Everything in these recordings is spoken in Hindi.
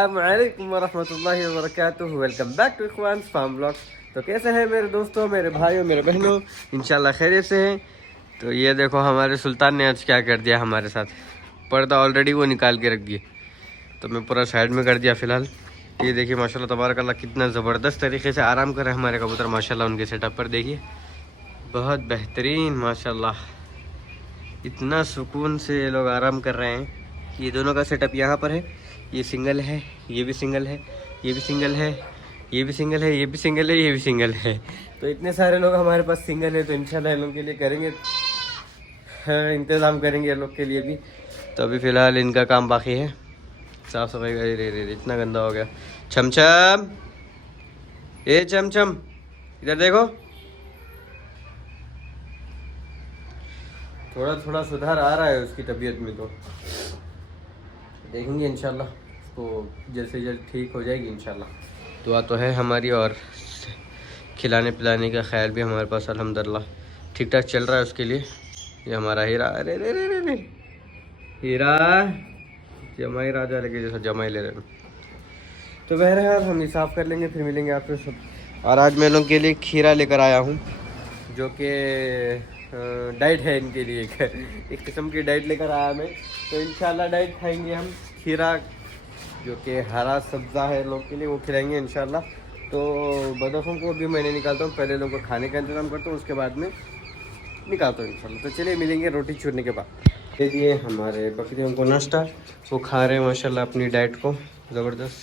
अस्सलामुअलैकुम वरहमतुल्लाहि वबरकातुहू। Welcome back to Ikhwan farm blogs. तो कैसे हैं मेरे दोस्तों, मेरे भाइयों, मेरे बहनों, इंशाल्लाह खैरियत से हैं। तो ये देखो हमारे सुल्तान ने आज क्या कर दिया हमारे साथ। पर्दा ऑलरेडी वो निकाल के रख दिए, तो मैं पूरा साइड में कर दिया फ़िलहाल। ये देखिए माशाल्लाह तबारकल्लाह कितना ज़बरदस्त तरीके से आराम कर रहे हैं हमारे कबूतर माशाल्लाह। उनके सेटअप पर देखिए बहुत बेहतरीन माशाल्लाह, इतना सुकून से ये लोग आराम कर रहे हैं। ये दोनों का सेटअप यहाँ पर है, ये सिंगल है, ये भी सिंगल है, ये भी सिंगल है, ये भी सिंगल है, ये भी सिंगल है, ये भी सिंगल है। तो इतने सारे लोग हमारे पास सिंगल है, तो इंशाल्लाह इन लोग के लिए करेंगे इंतज़ाम करेंगे ये लोग के लिए भी। तो अभी फ़िलहाल इनका काम बाकी है, साफ़ सफाई का। रे इतना गंदा हो गया। छमछम, ये छमछम इधर देखो, थोड़ा थोड़ा सुधार आ रहा है उसकी तबीयत में, तो देखेंगे इंशाल्लाह उसको जल्द से जल्द ठीक हो जाएगी इंशाल्लाह। दुआ तो है हमारी, और खिलाने पिलाने का ख्याल भी हमारे पास अल्हम्दुलिल्लाह ठीक ठाक चल रहा है उसके लिए। ये हमारा हीरा, अरे रे रे रे रे हीरा जमाई राजा लेके जैसा जमाई ले रहे हैं। तो बहरहाल हम साफ़ कर लेंगे, फिर मिलेंगे आपसे सब। और आज मैं लोगों के लिए खीरा लेकर आया हूँ, जो कि डाइट है इनके लिए। एक किस्म की डाइट लेकर आया मैं। तो इंशाल्लाह डाइट खाएंगे हम, खीरा जो कि हरा सब्ज़ा है लोग के लिए, वो खिलाएंगे इंशाल्लाह। तो बदखों को भी मैंने निकालता हूँ, पहले लोगों को खाने का इंतज़ाम करता हूँ, उसके बाद में निकालता हूँ इंशाल्लाह। तो चलिए मिलेंगे रोटी छूटने के बाद। दे दिए हमारे बकरियों को नाश्ता, वो खा रहे हैं माशाल्लाह अपनी डाइट को ज़बरदस्त।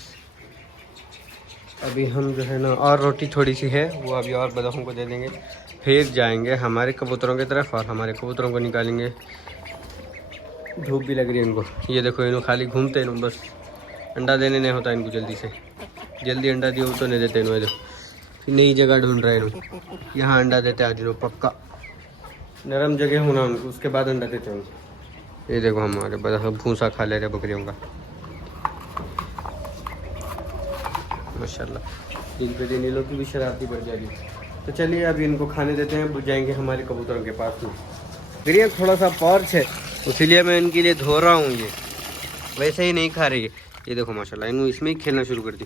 अभी हम जो है ना, और रोटी थोड़ी सी है, वो अभी और बदखों को दे देंगे, फिर जाएंगे हमारे कबूतरों की तरफ और हमारे कबूतरों को निकालेंगे। धूप भी लग रही है इनको, ये देखो इन्हों खाली घूमते हैं, बस अंडा देने नहीं होता इनको। जल्दी से जल्दी अंडा दियो तो नहीं देते इन्हों। देखो नई जगह ढूंढ रहे हैं इन्हों, यहाँ अंडा देते आज इन्हों पक्का। नरम जगह होना उनको, उसके बाद अंडा देते हैं। ये देखो हमारे बदख भूसा खा ले रहे बकरियों का माशाल्लाह। दिन पे दिन इन लोग की भी शरारती बढ़ जाएगी। तो चलिए अभी इनको खाने देते हैं, जाएंगे हमारे कबूतरों के पास में। फिर ये थोड़ा सा पॉर्च है, इसीलिए मैं इनके लिए धो रहा हूँ। ये वैसे ही नहीं खा रही है, ये देखो माशाल्लाह इन्होंने इसमें ही खेलना शुरू कर दी।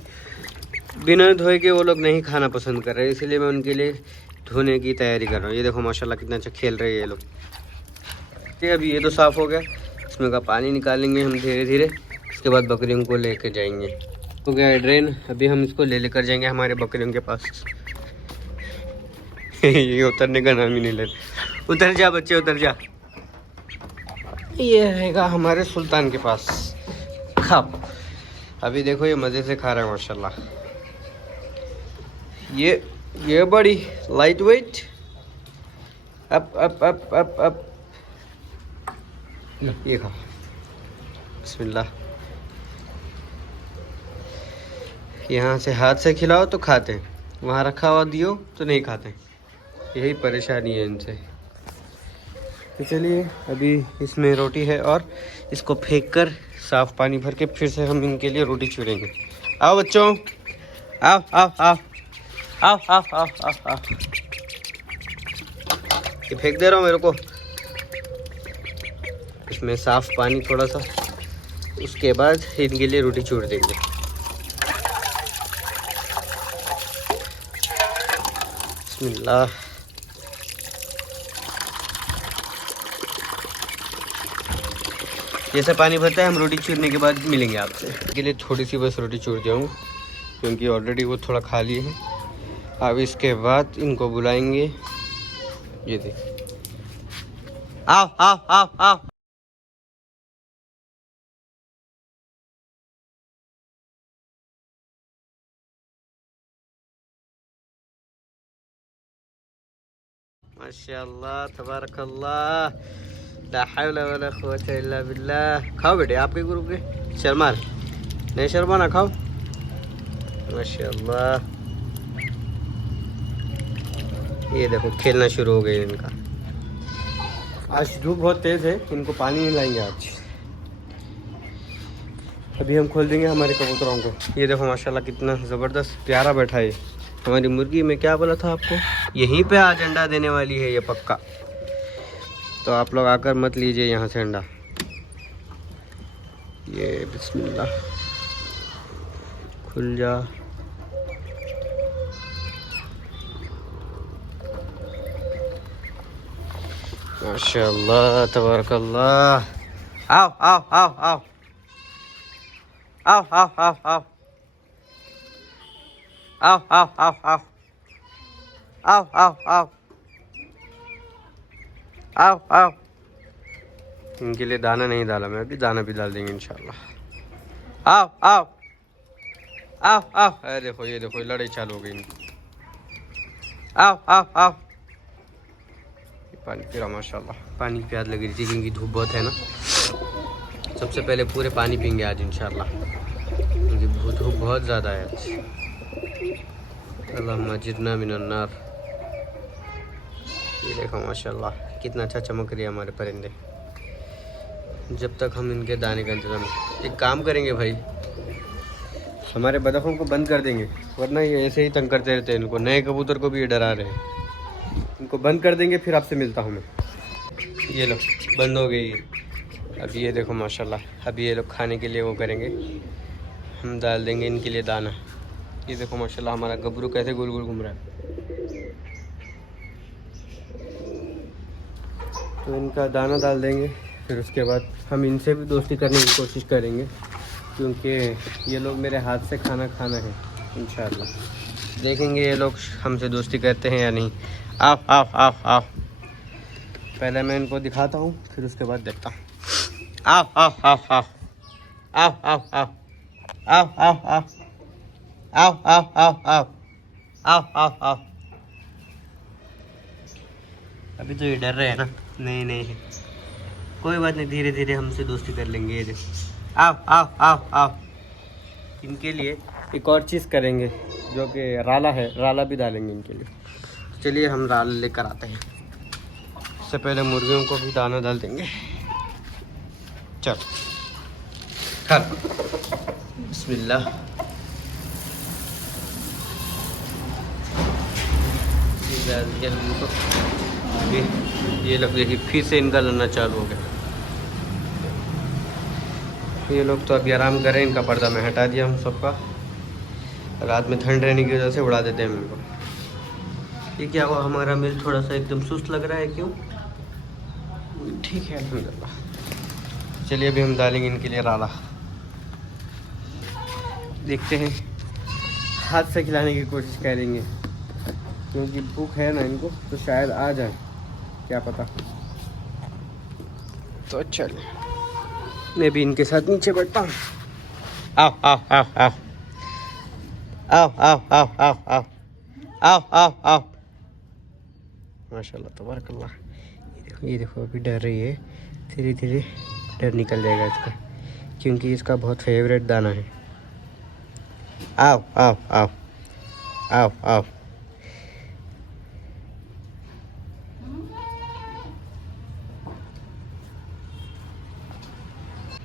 बिना धोए के वो लोग नहीं खाना पसंद कर रहे, इसीलिए मैं उनके लिए धोने की तैयारी कर रहा हूँ। ये देखो माशाल्लाह कितना अच्छा खेल रहे हैं ये लोग। अभी ये तो साफ़ हो गया, इसमें का पानी निकालेंगे हम धीरे धीरे, उसके बाद बकरियों को लेकर जाएंगे। हो गया ड्रेन, अभी हम इसको लेकर जाएंगे हमारे बकरियों के पास। ये उतरने का नाम ही नहीं ले रहे। उतर जा बच्चे, उतर जा। ये रहेगा हमारे सुल्तान के पास, खाओ। अभी देखो ये मज़े से खा रहा है माशाल्लाह। ये बड़ी light weight, up up up up up, ये खाओ बिस्मिल्लाह। यहाँ से हाथ से खिलाओ तो खाते हैं, वहाँ रखा हुआ दियो तो नहीं खाते हैं। यही परेशानी है इनसे। तो चलिए अभी इसमें रोटी है, और इसको फेंक कर साफ़ पानी भर के फिर से हम इनके लिए रोटी चुरेंगे। आओ बच्चों, आओ आओ आओ आओ आओ आओ आओ आओ। ये फेंक दे रहा हूँ मेरे को। इसमें साफ़ पानी थोड़ा सा, उसके बाद इनके लिए रोटी चूर देंगे। बिस्मिल्लाह। जैसे पानी भरता है हम रोटी चूरने के बाद मिलेंगे आपसे। के लिए थोड़ी सी बस रोटी चूर जाऊँ, क्योंकि ऑलरेडी वो थोड़ा खाली है। अब इसके बाद इनको बुलाएंगे। ये देख, आओ आओ आओ आओ। माशाल्लाह तबारकल्लाह, ला हौला वला कुव्वता इल्ला बिल्लाह। खाओ बेटे, आपके ग्रुप के शर्मा नहीं, शर्मा ना खाओ। माशाल्लाह ये देखो खेलना शुरू हो गया इनका। आज धूप बहुत तेज़ है, इनको पानी नहीं लाएंगे आज। अभी हम खोल देंगे हमारे कबूतरों को। ये देखो माशाल्लाह कितना ज़बरदस्त प्यारा बैठा है हमारी मुर्गी। मैं क्या बोला था आपको, यहीं पे आज अंडा देने वाली है ये पक्का। तो आप लोग आकर मत लीजिए यहाँ से अंडा। ये बिस्मिल्लाह, खुल जा। माशाअल्लाह तबारकल्लाह। आओ आओ आओ आओ आओ आओ आओ आओ आओ आओ आओ आओ आओ आओ आओ आओ आओ। इनके लिए दाना नहीं डाला मैं, अभी दाना भी डाल देंगे इंशाल्लाह। आओ आओ आओ आओ। अरे देखो ये देखो लड़ाई चालू हो गई इनकी। आओ आओ आओ। पानी पी रहा माशाल्लाह। पानी की प्यास लग रही थी क्योंकि धूप बहुत है ना। सबसे पहले पूरे पानी पीएंगे आज इंशाल्लाह क्योंकि धूप बहुत ज़्यादा है आज। अल्लाहुम्मा अजिरना मिनन नार। ये देखो माशाल्लाह कितना अच्छा चमक रही है हमारे परिंदे। जब तक हम इनके दाने का इंतजाम, एक काम करेंगे भाई, हमारे बतखों को बंद कर देंगे वरना ये ऐसे ही तंग करते रहते हैं। इनको नए कबूतर को भी ये डरा रहे हैं। इनको बंद कर देंगे फिर आपसे मिलता हूँ मैं। ये लो बंद हो गई। अभी ये देखो माशाल्लाह, अभी ये लोग खाने के लिए वो करेंगे, हम डाल देंगे इनके लिए दाना। ये देखो माशाल्लाह हमारा गबरू कैसे गोल गोल घूम रहा है। तो इनका दाना डाल देंगे, फिर उसके बाद हम इनसे भी दोस्ती करने की कोशिश करेंगे क्योंकि ये लोग मेरे हाथ से खाना खाना है इंशाल्लाह। देखेंगे ये लोग हमसे दोस्ती करते हैं या नहीं। आओ आओ आओ आओ। पहले मैं इनको दिखाता हूँ फिर उसके बाद देखता हूँ। आओ आओ आओ आओ आओ आओ आओ आओ आओ आओ आओ आओ आओ आओ आओ आओ आओ। अभी तो ये डर रहे हैं ना। नहीं नहीं कोई बात नहीं, धीरे धीरे हमसे दोस्ती कर लेंगे। ये देखो आओ आओ आओ आओ। इनके लिए एक और चीज़ करेंगे जो कि राला है, राला भी डालेंगे इनके लिए। चलिए हम राला लेकर आते हैं। इससे पहले मुर्गियों को भी दाना डाल देंगे। चल खा बिस्मिल्लाह। ये लोग देखिए फिर से इनका लड़ना चालू हो गया। ये लोग तो अभी आराम करें। इनका पर्दा मैं हटा दिया हूँ सबका। रात में ठंड रहने की वजह से उड़ा देते हैं मिल को। ये क्या हुआ, हमारा मिल थोड़ा सा एकदम सुस्त लग रहा है, क्यों? ठीक है अल्हम्दुलिल्लाह। चलिए अभी हम डालेंगे इनके लिए राला। देखते हैं, हाथ से खिलाने की कोशिश करेंगे क्योंकि भूख है ना इनको, तो शायद आ जाए, क्या पता। तो चलिए मैं भी इनके साथ नीचे बैठता हूँ। आओ आओ आओ आओ आओ आओ आओ आओ आओ आओ आओ आओ। माशाल्लाह तबारकल्लाह। ये देखो अभी डर रही है, धीरे धीरे डर निकल जाएगा इसका क्योंकि इसका बहुत फेवरेट दाना है। आओ आओ आओ आओ आओ।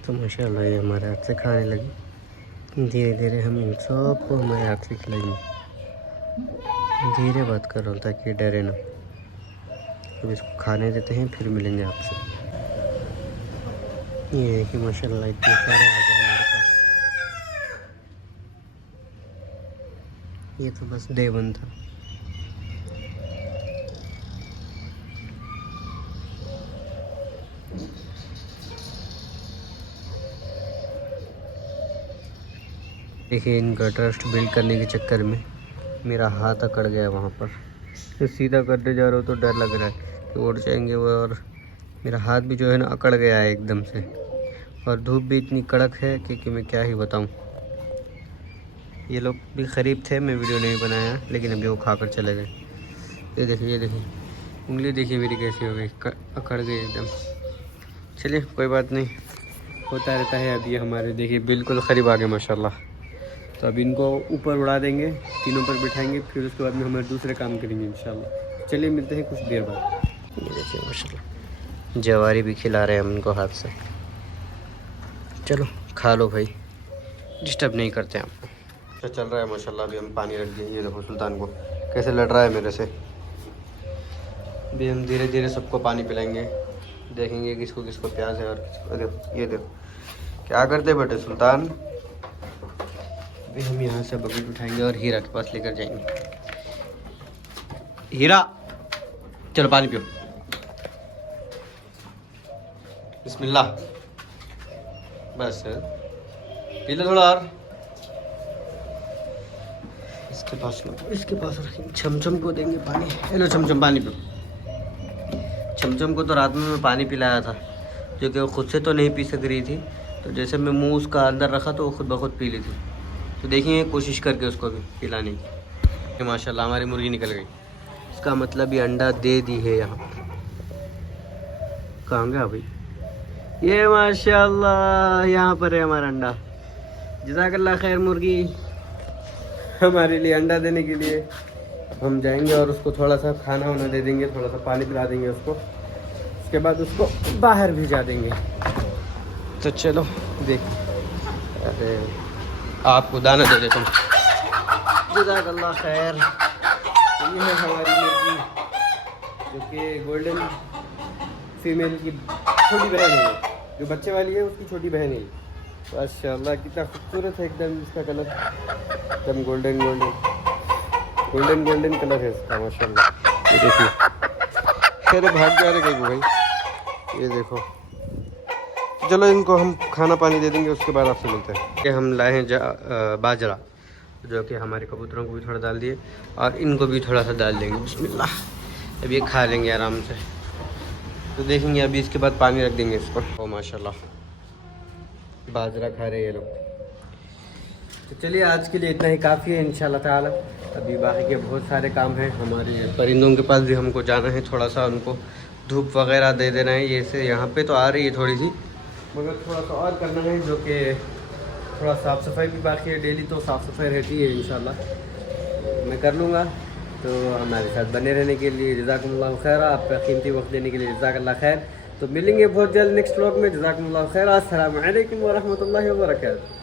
तो माशाल्लाह ये हमारे हाथ से खाने लगी। धीरे धीरे हम इन सबको हमारे हाथ से खिलाएंगे। धीरे बात कर रहा हूँ ताकि डरे ना। अब इसको खाने देते हैं फिर मिलेंगे आपसे। ये देखिए माशाल्लाह इतने सारे आ गए हमारे पास। ये तो बस डे 1 था। देखिए इनका ट्रस्ट बिल्ड करने के चक्कर में मेरा हाथ अकड़ गया वहाँ पर। तो सीधा करने जा रहा हूँ तो डर लग रहा है कि उड़ जाएंगे वो, और मेरा हाथ भी जो है ना अकड़ गया है एकदम से। और धूप भी इतनी कड़क है कि मैं क्या ही बताऊँ। ये लोग भी क़रीब थे, मैं वीडियो नहीं बनाया, लेकिन अभी वो खाकर चले गए। ये देखिए उंगली देखिए मेरी कैसी हो गई, अकड़ गई एकदम। चलिए कोई बात नहीं, होता रहता है। अभी हमारे देखिए बिल्कुल करीब आ गए माशाल्लाह। तो अब इनको ऊपर उड़ा देंगे, तीनों पर बिठाएंगे, फिर उसके बाद में हमारे दूसरे काम करेंगे इंशाल्लाह। चलिए मिलते हैं कुछ देर बाद। ये देखिए माशाल्लाह जवारी भी खिला रहे हैं हम इनको हाथ से। चलो खा लो भाई, डिस्टर्ब नहीं करते हैं आपको। अच्छा चल रहा है माशाल्लाह। अभी हम पानी रख दिए। ये देखो सुल्तान को कैसे लड़ रहा है मेरे से। अभी हम धीरे धीरे सबको पानी पिलाएंगे, देखेंगे किसको किसको प्यास है और किसको। देखो ये देखो क्या करते बेटे सुल्तान, अभी हम यहाँ से बकेट उठाएंगे और हीरा के पास लेकर जाएंगे। हीरा चलो पानी पियो। बिस्मिल्लाह। बस पी लो थोड़ा और। इसके पास रखेंगे। छमछम को देंगे पानी। हेलो छमछम पानी पियो। छमछम को तो रात में मैं पानी पिलाया था, जो कि वो खुद से तो नहीं पी सक रही थी, तो जैसे मैं मुंह उसका अंदर रखा तो वो खुद ब खुद पी ली थी। तो देखिए कोशिश करके उसको भी पिलाने की। माशाल्लाह हमारी मुर्गी निकल गई। इसका मतलब ये अंडा दे दी है। यहाँ कहाँ गया भाई? ये माशाल्लाह यहाँ पर है हमारा अंडा। जज़ाकल्लाह खैर मुर्गी, हमारे लिए अंडा देने के लिए। हम जाएंगे और उसको थोड़ा सा खाना वाना दे देंगे, थोड़ा सा पानी पिला देंगे उसको। उसके बाद उसको बाहर भिजा देंगे। तो चलो देख, अरे आपको दाना दे देता हूँ। जज़ाकल्लाह खैर। ये है हमारी मुर्गी, जो कि गोल्डन फीमेल की छोटी बहन है। जो बच्चे वाली है उसकी छोटी बहन है। माशाल्लाह कितना खूबसूरत है एकदम। इसका कलर एकदम गोल्डन कलर है इसका माशाल्लाह। ये देखिए, अरे भाग जा रहे कहीं भाई। ये देखो, चलो इनको हम खाना पानी दे देंगे, उसके बाद आपसे मिलते हैं। कि हम लाए हैं बाजरा, जो कि हमारे कबूतरों को भी थोड़ा डाल दिए और इनको भी थोड़ा सा डाल देंगे। बिस्मिल्लाह। अब ये खा लेंगे आराम से। तो देखेंगे अभी इसके बाद पानी रख देंगे इस पर। ओ माशाल्लाह बाजरा खा रहे हैं ये लोग। तो चलिए आज के लिए इतना ही काफ़ी है इंशाल्लाह ताला। अभी बाकी के बहुत सारे काम हैं। हमारे परिंदों के पास भी हमको जाना है, थोड़ा सा उनको धूप वगैरह दे देना है। ये से यहाँ पे तो आ रही है थोड़ी सी, मगर थोड़ा सा और करना है, जो कि थोड़ा साफ़ सफाई भी बाकी है। डेली तो साफ़ सफाई रहती है, इंशाल्लाह मैं कर लूँगा। तो हमारे साथ बने रहने के लिए जज़ाकुमुल्लाह खैर। आपका कीमती वक्त देने के लिए जज़ाकल्लाह खैर। तो मिलेंगे बहुत जल्द नेक्स्ट व्लॉग में। जज़ाकुमुल्लाह खैर। अस्सलामु अलैकुम व रहमतुल्लाहि व बरकातहू।